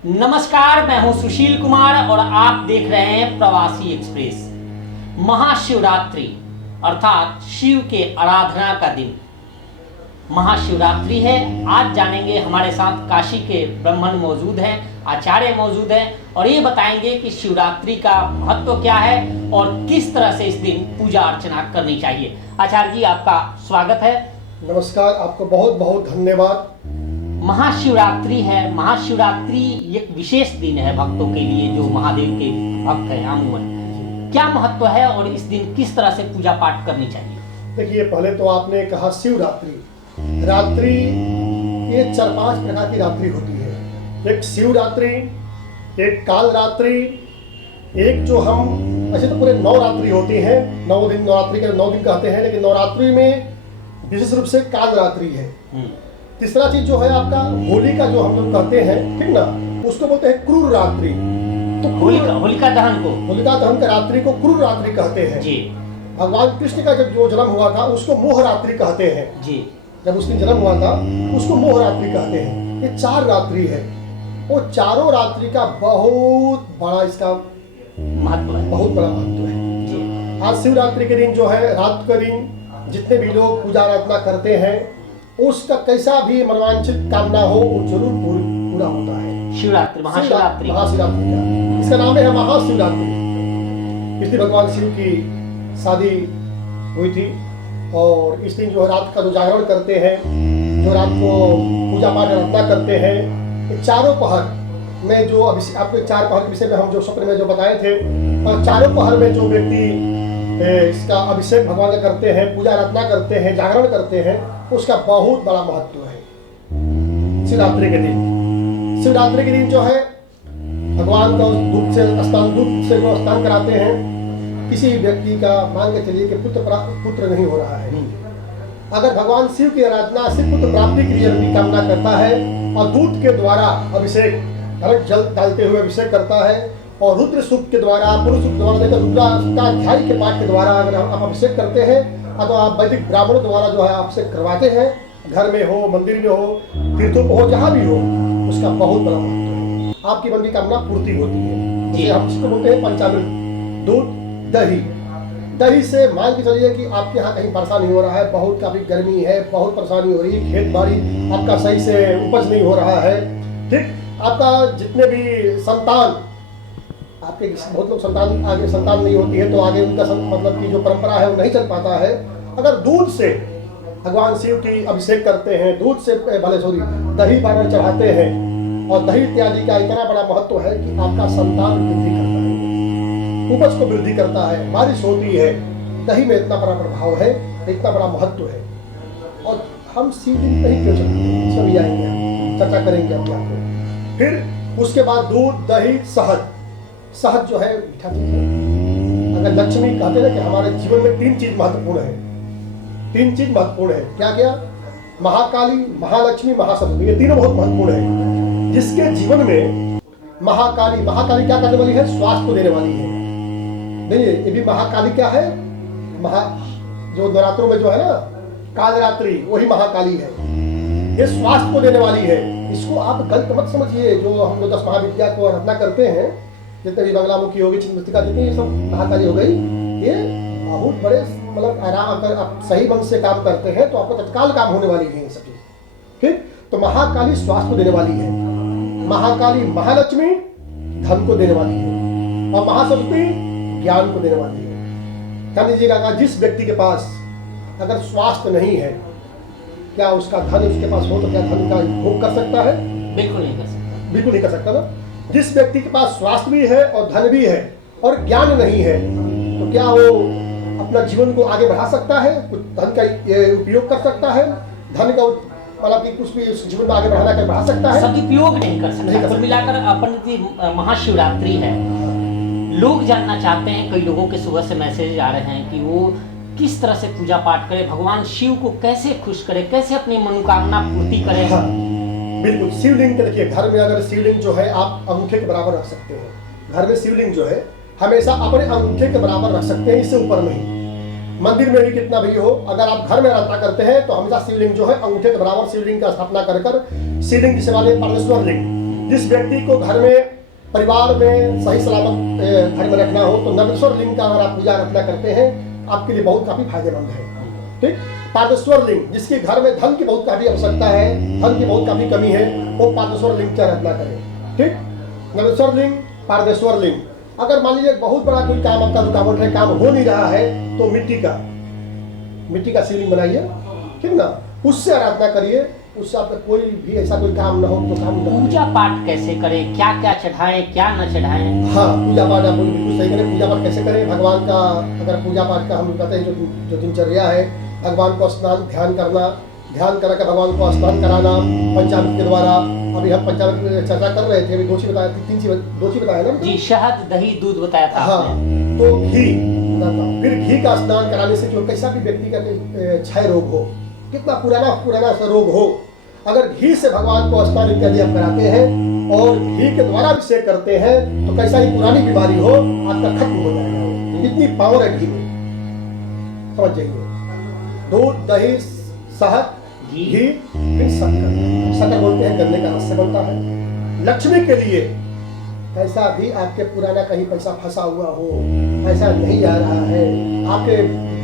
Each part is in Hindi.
नमस्कार, मैं हूं सुशील कुमार और आप देख रहे हैं प्रवासी एक्सप्रेस। महाशिवरात्रि अर्थात शिव के आराधना का दिन महाशिवरात्रि है। आज जानेंगे, हमारे साथ काशी के ब्राह्मण मौजूद हैं, आचार्य मौजूद हैं और ये बताएंगे कि शिवरात्रि का महत्व क्या है और किस तरह से इस दिन पूजा अर्चना करनी चाहिए। आचार्य जी, आपका स्वागत है। नमस्कार, आपको बहुत बहुत धन्यवाद। महाशिवरात्रि है। महाशिवरात्रि एक विशेष दिन है भक्तों के लिए, जो महादेव के भक्त हैं अमूमन। क्या महत्व है और इस दिन किस तरह से पूजा पाठ करनी चाहिए? देखिए, पहले तो आपने कहा शिवरात्रि। रात्रि ये 4-5 प्रकार की रात्रि होती है। एक शिवरात्रि, एक काल रात्रि, एक जो हम ऐसे तो पूरे 9 रात्रि होती हैं। 9 दिन नवरात्रि के 9 दिन कहते हैं, लेकिन नवरात्रि में विशेष रूप से काल रात्रि है। तीसरा चीज जो है आपका होली का, जो हम लोग कहते हैं, ठीक ना, उसको बोलते हैं क्रूर रात्रि। तो होलिका दहन का रात्रि को क्रूर रात्रि कहते हैं जी। भगवान कृष्ण का जब जो जन्म हुआ था उसको मोह रात्रि कहते हैं जी। जब उसका जन्म हुआ था उसको मोह रात्रि कहते हैं। ये 4 रात्रि है। वो चारों रात्रि का बहुत बड़ा इसका महत्व है, बहुत बड़ा महत्व है जी। आज शिवरात्रि के दिन जो है, रात के दिन जितने भी लोग पूजा आराधना करते हैं, उसका कैसा भी मनोवांछित कामना हो वो जरूर पूरा होता है। महाशिवरात्रि का इसका नाम है महाशिवरात्रि। इसलिए भगवान शिव की शादी हुई थी और इस दिन जो है रात का जो जागरण करते हैं, जो रात को पूजा पाठ आराधना करते हैं, ये चारों पहर में जो आपको 4 पहर के विषय में हम जो स्वप्न में जो बताए थे, और चारों पहर में जो व्यक्ति इसका अभिषेक भगवान का करते हैं, पूजा आराधना करते हैं, जागरण करते हैं, उसका बहुत बड़ा महत्व है। शिवरात्रि के दिन जो है भगवान का दूध से जो स्नान कराते हैं। किसी व्यक्ति का मान के चलिए कि पुत्र नहीं हो रहा है, अगर भगवान शिव की आराधना से पुत्र प्राप्ति के लिए कामना करता है और दूध के द्वारा अभिषेक, जल डालते हुए अभिषेक करता है और रुद्र सूक्त के द्वारा, पुरुष सूक्त के द्वारा लेकर रुद्राष्टाध्यायी के पाठ के द्वारा अगर आप अभिषेक करते हैं, तो आप वैदिक ब्राह्मणों द्वारा जो है अभिषेक करवाते हैं, घर में हो, मंदिर में हो, तीर्थों में हो, जहाँ भी हो, उसका बहुत बड़ा महत्व है। आपकी मनोकामना पूर्ति होती है। जिसे हम इसको बोलते हैं पंचामृत, दूध, दही से मान के चलिए कि आपके यहाँ कहीं वर्षा नहीं हो रहा है, बहुत काफी गर्मी है, बहुत परेशानी हो रही है, खेत बाड़ी आपका सही से उपज नहीं हो रहा है, ठीक, आपका जितने भी संतान, आपके बहुत लोग संतान नहीं होती है, तो आगे उनका मतलब की जो परंपरा है वो नहीं चल पाता है। अगर दूध से भगवान शिव की अभिषेक करते हैं, दूध से दही बार चढ़ाते हैं, और दही इत्यादि का इतना बड़ा महत्व है कि आपका संतान वृद्धि करता है, उपज को वृद्धि करता है, बारिश होती है। दही में इतना बड़ा प्रभाव है, इतना बड़ा महत्व है। और हम शिवलिंग नहीं क्यों चलते हैं, इसमें भी आएंगे, हम चर्चा करेंगे अभी आपको। फिर उसके बाद दूध, दही, शहद जो है मीठा चीज है। अगर लक्ष्मी कहते हैं कि हमारे जीवन में 3 चीज महत्वपूर्ण है, 3 चीज महत्वपूर्ण है। क्या क्या? महाकाली, महालक्ष्मी, महासरस्वती, ये तीनों बहुत महत्वपूर्ण है। जिसके जीवन में महाकाली क्या करने वाली है? स्वास्थ्य को देने वाली है। नहीं, ये भी महाकाली क्या है? जो नवरात्रों में जो है ना, कालरात्रि, वही महाकाली है। ये स्वास्थ्य को देने वाली है। इसको आप गलत मत समझिए। जो हम लोग 10 महाविद्या को आराधना करते हैं, जितने भी बंगलामुखी होगी, चिन्मस्तिका, जितनी ये सब महाकाली हो गई, ये बहुत बड़े मतलब आराम, अगर आप सही मन से काम करते हैं तो आपको तत्काल काम होने वाली है ये सब चीज। ठीक, तो महाकाली स्वास्थ्य को देने वाली है, महाकाली महालक्ष्मी धन को देने वाली है, और महासरस्वती ज्ञान को देने वाली है। ध्यान दीजिएगा, जिस व्यक्ति के पास अगर स्वास्थ्य नहीं है, क्या उसका धन उसके पास हो तो क्या धन का भोग कर सकता है? बिल्कुल नहीं कर सकता। बिल्कुल नहीं कर सकता ना। जिस व्यक्ति के पास स्वास्थ्य भी है और धन भी है और ज्ञान नहीं है, तो क्या वो अपना जीवन को आगे बढ़ा सकता है? कुछ धन का उपयोग कर सकता है? धन का मतलब कि कुछ भी उस जीवन में आगे बढ़ा सकता है? सदुपयोग नहीं कर सकता। कुल मिलाकर अपन महाशिवरात्रि है, लोग जानना चाहते हैं, कई लोगों के सुबह से मैसेज आ रहे हैं कि वो किस तरह से पूजा पाठ करे, भगवान शिव को कैसे खुश करे, कैसे अपनी मनोकामना पूर्ति करे। हाँ, बिल्कुल। शिवलिंग देखिए, घर में अगर शिवलिंग जो है आप अंगूठे के बराबर रख सकते हैं। घर में शिवलिंग जो है हमेशा अपने अंगूठे के बराबर रख सकते हैं, इससे ऊपर नहीं। मंदिर में भी कितना भी हो, अगर आप घर में आराधना करते हैं तो हमेशा शिवलिंग जो है अंगूठे के बराबर शिवलिंग का स्थापना कर शिवलिंग जिसे वाले परमेश्वर लिंग, जिस व्यक्ति को घर में परिवार में सही सलामत घर में रखना हो तो नंदेश्वर लिंग का अगर आप पूजा अर्चना करते हैं आपके लिए बहुत काफी फायदेमंद है। ठीक, पारमेश्वर लिंग जिसके घर में धन की बहुत काफी आवश्यकता है, धन की बहुत काफी कमी है, वो पारमेश्वर लिंग की आराधना करें। ठीक, नंदेश्वर लिंग, पारमेश्वर लिंग। अगर मान लीजिए बहुत बड़ा कोई काम आपका रुकावट है, काम हो नहीं रहा है, तो मिट्टी का शिवलिंग बनाइए, ठीक ना, उससे आराधना करिए, उससे आपका कोई भी ऐसा कोई काम ना हो तो काम ना। पूजा पाठ कैसे करें, क्या क्या चढ़ाएं, क्या न चढ़ाएं? हाँ, पूजा पाठ आप बिल्कुल सही करें। पूजा पाठ कैसे करें? भगवान का अगर पूजा पाठ का हम कहते हैं जो दिनचर्या है, भगवान को स्नान ध्यान करके भगवान को स्नान कराना पंचामृत के द्वारा। अभी हम पंचामृत में चर्चा कर रहे थे, अभी दो चीज बताया ना जी, शहद दही दूध बताया था। हाँ, तो घी, फिर घी का स्नान कराने से जो कैसा भी व्यक्ति का क्षय रोग हो, कितना पुराना सा रोग हो, अगर घी से भगवान को स्नान इत्यादि हम कराते हैं और घी के द्वारा अभिषेक करते हैं तो कैसा ही पुरानी बीमारी हो आपका खत्म हो जाएगा। इतनी पावर है घी में, समझ जाइए। दूध, दही, शहद, घी, फिर शक्कर बोलते हैं, गन्ने का रस से बनता है। लक्ष्मी के लिए ऐसा भी आपके पुराना कहीं पैसा फंसा हुआ हो, ऐसा नहीं आ रहा है, आपके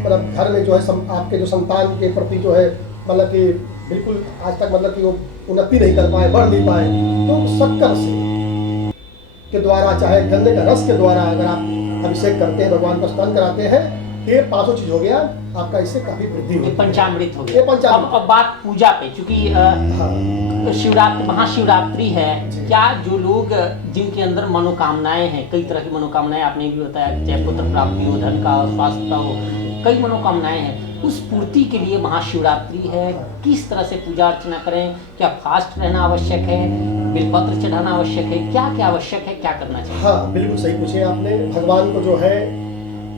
मतलब घर में जो है आपके जो संतान के प्रति जो है मतलब कि बिल्कुल आज तक मतलब कि वो उन्नति नहीं कर पाए, बढ़ नहीं पाए, तो शक्कर से के द्वारा चाहे गन्ने का रस के द्वारा अगर आप अभिषेक करते हैं, भगवान को स्नान कराते हैं, ये 500 चीज हो गया आपका, इससे काफी वृद्धि होगी। पंचामृत हो गया। अब बात पूजा पे, चूंकि शिवरात्रि महाशिवरात्रि है, क्या जो लोग जिनके अंदर मनोकामनाएं हैं, कई तरह की मनोकामनाएं आपने भी बताया, चाहे पुत्र प्राप्ति हो, धन का, स्वास्थ्य का हो, कई मनोकामनाएं हैं, उस पूर्ति के लिए महाशिवरात्रि है, किस तरह से पूजा अर्चना करें? क्या फास्ट रहना आवश्यक है, बिलपत्र चढ़ाना आवश्यक है, क्या क्या आवश्यक है, क्या करना चाहिए? हाँ, बिल्कुल सही पूछे आपने। भगवान को जो है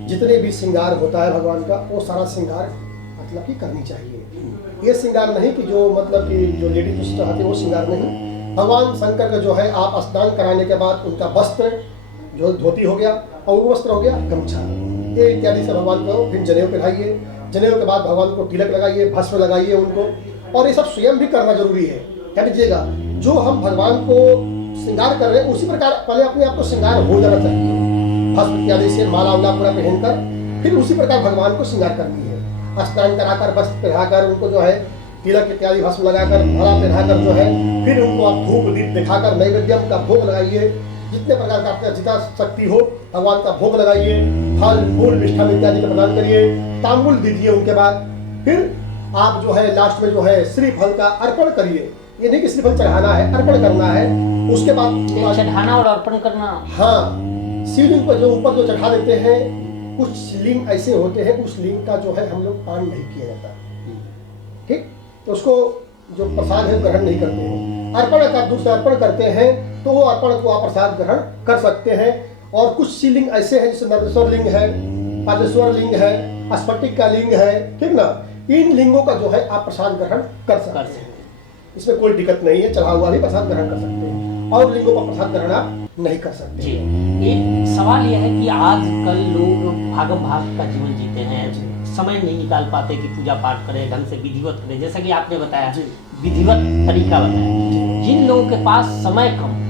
जितने भी श्रृंगार होता है भगवान का, वो सारा श्रृंगार मतलब कि करनी चाहिए। ये श्रृंगार नहीं कि जो मतलब कि जो लेडी पुरुष चाहते वो श्रृंगार नहीं। भगवान शंकर का जो है आप स्नान कराने के बाद उनका वस्त्र जो धोती हो गया और वो वस्त्र हो गया गमछा, ये इत्यादि से भगवान को फिर जनेऊ पहनाइए। जनेऊ के बाद भगवान को तिलक लगाइए, भस्म लगाइए उनको, और ये सब स्वयं भी करना जरूरी है। क्या लीजिएगा, जो हम भगवान को श्रृंगार कर रहे हैं उसी प्रकार पहले अपने आप को श्रृंगार हो जाना चाहिए। भस्म इत्यादि से माला उला पूरा पहनकर फिर उसी प्रकार भगवान को श्रृंगार करनी है। स्नान कराकर, वस्त्र पहनाकर, उनको जो है तिलक इत्यादि भस्म लगाकर, माला पहनाकर जो है फिर उनको आप धूप दीप दिखाकर नैवेद्यम का भोग लगाइए। जितने प्रकार का आपके जितना शक्ति हो भगवान का भोग लगाइए, फल फूल मिष्ठान इत्यादि का प्रदान करिए, तांबुल दीजिए। उनके बाद फिर आप जो है लास्ट में जो है श्रीफल का अर्पण करिए। ये नहीं कि श्रीफल चढ़ाना है, अर्पण करना है। उसके बाद चढ़ाना और अर्पण करना, हाँ, शिवलिंग पर जो ऊपर जो चढ़ा देते हैं, कुछ लिंग ऐसे होते हैं उस लिंग का जो है हम लोग पान नहीं किया जाता, ठीक, तो उसको जो प्रसाद है ग्रहण नहीं करते हैं। अर्पण का दूसरा अर्पण करते हैं तो वो अर्पण को आप प्रसाद ग्रहण कर सकते हैं। और कुछ शिवलिंग ऐसे हैं जैसे नंदेश्वर लिंग है, पादेश्वर लिंग है, स्फटिक का लिंग है, ठीक ना, इन लिंगों का जो है आप प्रसाद ग्रहण कर सकते हैं, इसमें कोई दिक्कत नहीं है। चढ़ा हुआ भी प्रसाद ग्रहण कर सकते हैं और लिंगों का प्रसाद ग्रहण आप नहीं कर सकते। जी, एक सवाल यह है कि आजकल लोग भागम भाग का जीवन जीते हैं, समय नहीं निकाल पाते कि पूजा पाठ करें, ढंग से विधिवत करें, जैसा कि आपने बताया विधिवत तरीका बताया। जिन लोगों के पास समय कम,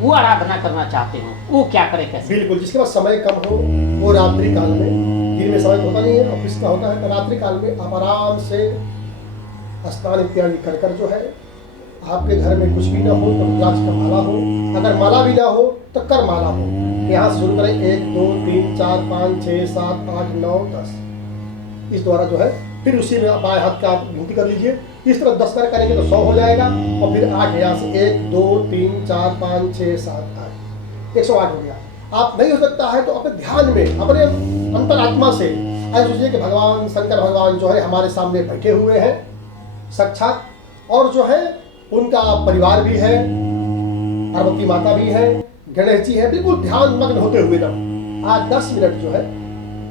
वो आराधना करना चाहते हो, वो क्या करें, कैसे? बिल्कुल, जिसके पास समय कम हो वो रात्रि काल में, दिन में समय होता नहीं है, ऑफिस का होता है, तो रात्रि काल में आप आराम से स्नान इत्यादि कर कर जो है, आपके घर में कुछ भी ना हो तो रुद्राक्ष का माला हो, अगर माला भी ना हो तो कर माला हो। यहाँ शुरू करें 1 2 3 4 5 6 7 8 9 10, इस द्वारा जो है फिर उसी में बाएं हाथ का आप गिनती कर लीजिए। इस तरह 10 बार करेंगे तो 100 हो जाएगा, और फिर 8 यहाँ से 1 2 3 4 5 6 7 8 108 हो गया। आप नहीं हो सकता है तो अपने ध्यान में, अपने अंतरात्मा से ऐसा सोचिए कि भगवान शंकर भगवान जो है हमारे सामने बैठे हुए हैं साक्षात, और जो है उनका परिवार भी है, पार्वती माता भी है, गणेश जी है, बिल्कुल ध्यान मग्न होते हुए ना आज 10 मिनट जो है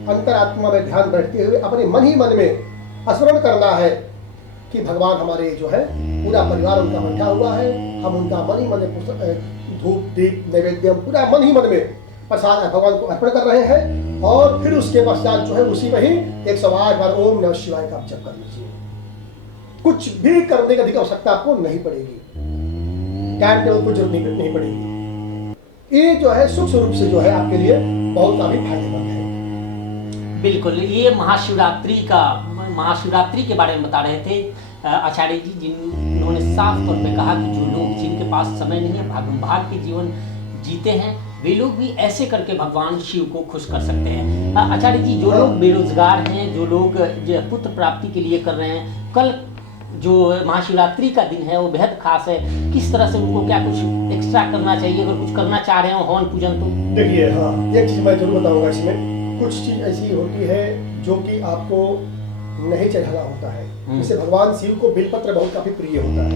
अंतरात्मा में ध्यान बैठते हुए अपने मन ही मन में स्मरण करना है कि भगवान हमारे जो है पूरा परिवार उनका बैठा हुआ है, हम उनका मन ही मन में धूप दीप नैवेद्यम पूरा मन ही मन में प्रसाद भगवान को अर्पण कर रहे हैं। और फिर उसके पश्चात जो है उसी में ही 108 बार ओम नमः शिवाय का जप कर लीजिए। कुछ भी करने की अधिक आवश्यकता आपको नहीं पड़ेगी। टाइम टेबल को जरूरत नहीं पड़ेगी। ये जो है सूक्ष्म रूप से जो है आपके लिए बहुत काफी फायदेमंद है। बिल्कुल, ये महाशिवरात्रि के बारे में बता रहे थे आचार्य जी, जिन्होंने साफ तौर पे कहा कि जो लोग जिनके पास समय नहीं है, भाग के जीवन जीते हैं, वे लोग भी ऐसे करके भगवान शिव को खुश कर सकते हैं। आचार्य जी, जो लोग बेरोजगार हैं, जो लोग पुत्र प्राप्ति के लिए कर रहे हैं, कल जो महाशिवरात्रि का दिन है वो बेहद खास है, किस तरह से उनको क्या कुछ एक्स्ट्रा करना चाहिए, अगर कुछ करना चाह रहे हो हवन पूजन तो? देखिए, हाँ, एक चीज मैं जरूर बताऊंगा इसमें। कुछ चीज ऐसी होती है जो कि आपको नहीं चढ़ाना होता है। जैसे भगवान शिव को बेलपत्र बहुत काफी प्रिय होता है,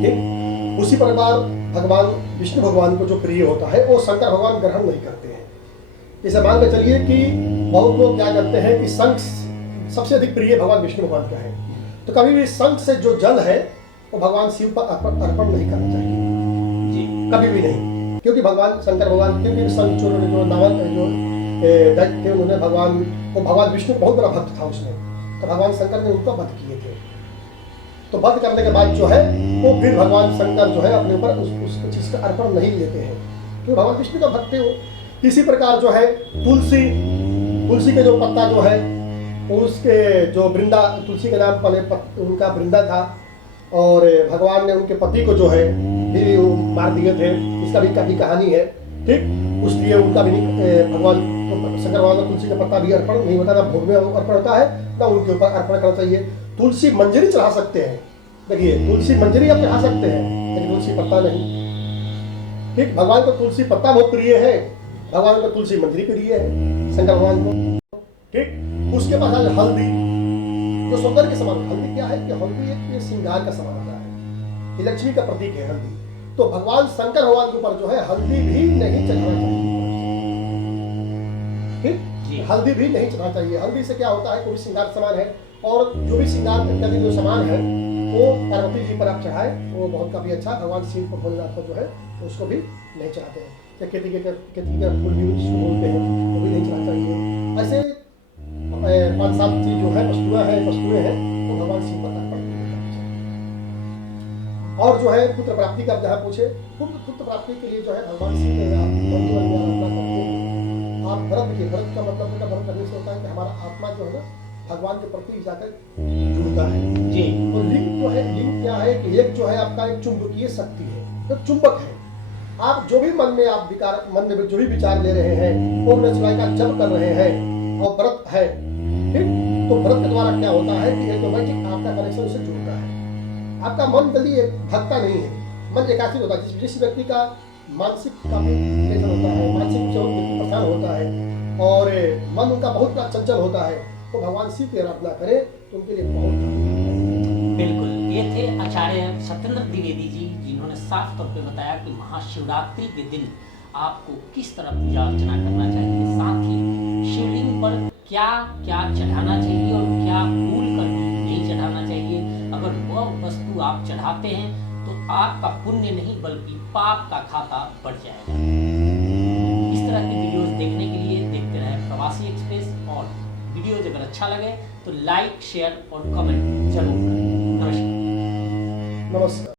ठीक। उसी प्रकार भगवान विष्णु भगवान को जो प्रिय होता है वो शंकर भगवान ग्रहण नहीं करते हैं। जैसे मान के चलिए कि बहुत लोग क्या करते हैं कि शंख सबसे अधिक प्रिय भगवान विष्णु भगवान का है, तो कभी भी शंख से जो जल है वो भगवान शिव पर अर्पण नहीं करना चाहिए जी, कभी भी नहीं। क्योंकि भगवान शंकर भगवान, क्योंकि शंख जो नावल जो दैत्य थे, उन्होंने भगवान विष्णु बहुत बड़ा भक्त था उसमें, तो भगवान शंकर ने उनका वध किए थे। तो वध करने के बाद जो है वो फिर भगवान शंकर जो है अपने ऊपर उस चीज का अर्पण नहीं लेते हैं, क्योंकि भगवान विष्णु का भक्त हो। इसी प्रकार जो है तुलसी के जो पत्ता जो है, उसके जो वृंदा, तुलसी के नाम पहले उनका वृंदा था, और भगवान ने उनके पति को जो है भी मार दिए थे, इसका भी काफी कहानी है, ठीक। उसलिए उनका भी भगवान शंकर भगवान का तुलसी का पत्ता भी अर्पण नहीं होता, ना भोग में अर्पण होता है, ना उनके ऊपर अर्पण करना चाहिए। तुलसी मंजरी चढ़ा सकते हैं, देखिए तुलसी मंजरी आप चढ़ा सकते हैं, लेकिन तुलसी पत्ता नहीं, ठीक। भगवान को तुलसी पत्ता बहुत प्रिय है, भगवान को तुलसी मंजरी प्रिय है शंकर भगवान को, ठीक। उसके बाद हल्दी, जो सौंदर्य के समान। हल्दी क्या है कि हल्दी एक श्रृंगार का समान होता है, ये लक्ष्मी का प्रतीक है हल्दी। तो भगवान शंकर भगवान के ऊपर जो है हल्दी भी नहीं चढ़ाना चाहिए, ठीक। हल्दी भी नहीं चढ़ाना चाहिए। हल्दी से क्या होता है, कोई श्रृंगार समान है, और जो भी श्रृंगार का जो सामान है वो पार्वती जी पर आप चढ़ाए, वो बहुत काफी अच्छा। भगवान शिव को, भोलेनाथ को जो है उसको भी नहीं चढ़ाते हैं। या केतकी के फूल भी जिसको बोलते हैं वो भी नहीं चढ़ाना चाहिए। ऐसे 5-7 चीज जो है वस्तुएं हैं तो भगवान शिव पर अर्पण करनी चाहिए। और जो है पुत्र प्राप्ति का जहाँ पूछे, पुत्र प्राप्ति के लिए जो है भगवान शिव में आप आराधना करते हैं। आप व्रत का मतलब होता है, व्रत करने से होता है कि हमारा आत्मा जो है ना भगवान के प्रति जाकर जुड़ता है जी। तो लिंग जो है, लिंग क्या है कि एक जो है आपका एक चुंबकीय शक्ति है, तो चुंबक है। आप जो भी मन में जो भी विचार ले रहे हैं, ओम नमः शिवाय का जप कर रहे हैं और व्रत है, ठीक। तो व्रत के द्वारा क्या होता है कि ऑटोमेटिक आपका कनेक्शन उससे जुड़ता है। आपका मन जल्दी भटकता नहीं है, मन एकाग्र होता है। जिस व्यक्ति का मानसिक काफी टेंशन होता है, मानसिक रूप से परेशान होता है और मन उनका बहुत बड़ा चंचल होता है, तो भगवान शिव की आराधना करें तो उनके लिए बहुत। बिल्कुल, ये थे आचार्य सत्येंद्र द्विवेदी जी, जिन्होंने साफ तौर पे बताया कि महाशिवरात्रि के दिन आपको किस तरह पूजा अर्चना करना चाहिए, साथ ही शिवलिंग पर क्या क्या चढ़ाना चाहिए और क्या भूल कर नहीं चढ़ाना चाहिए। अगर वह वस्तु आप चढ़ाते हैं तो आपका पुण्य नहीं बल्कि पाप का खाता बढ़ जाएगा। इस तरह की वीडियोस देखने के लिए देखते रहें प्रवासी एक्सप्रेस, और वीडियोज अगर अच्छा लगे तो लाइक, शेयर और कमेंट जरूर करें। नमस्कार।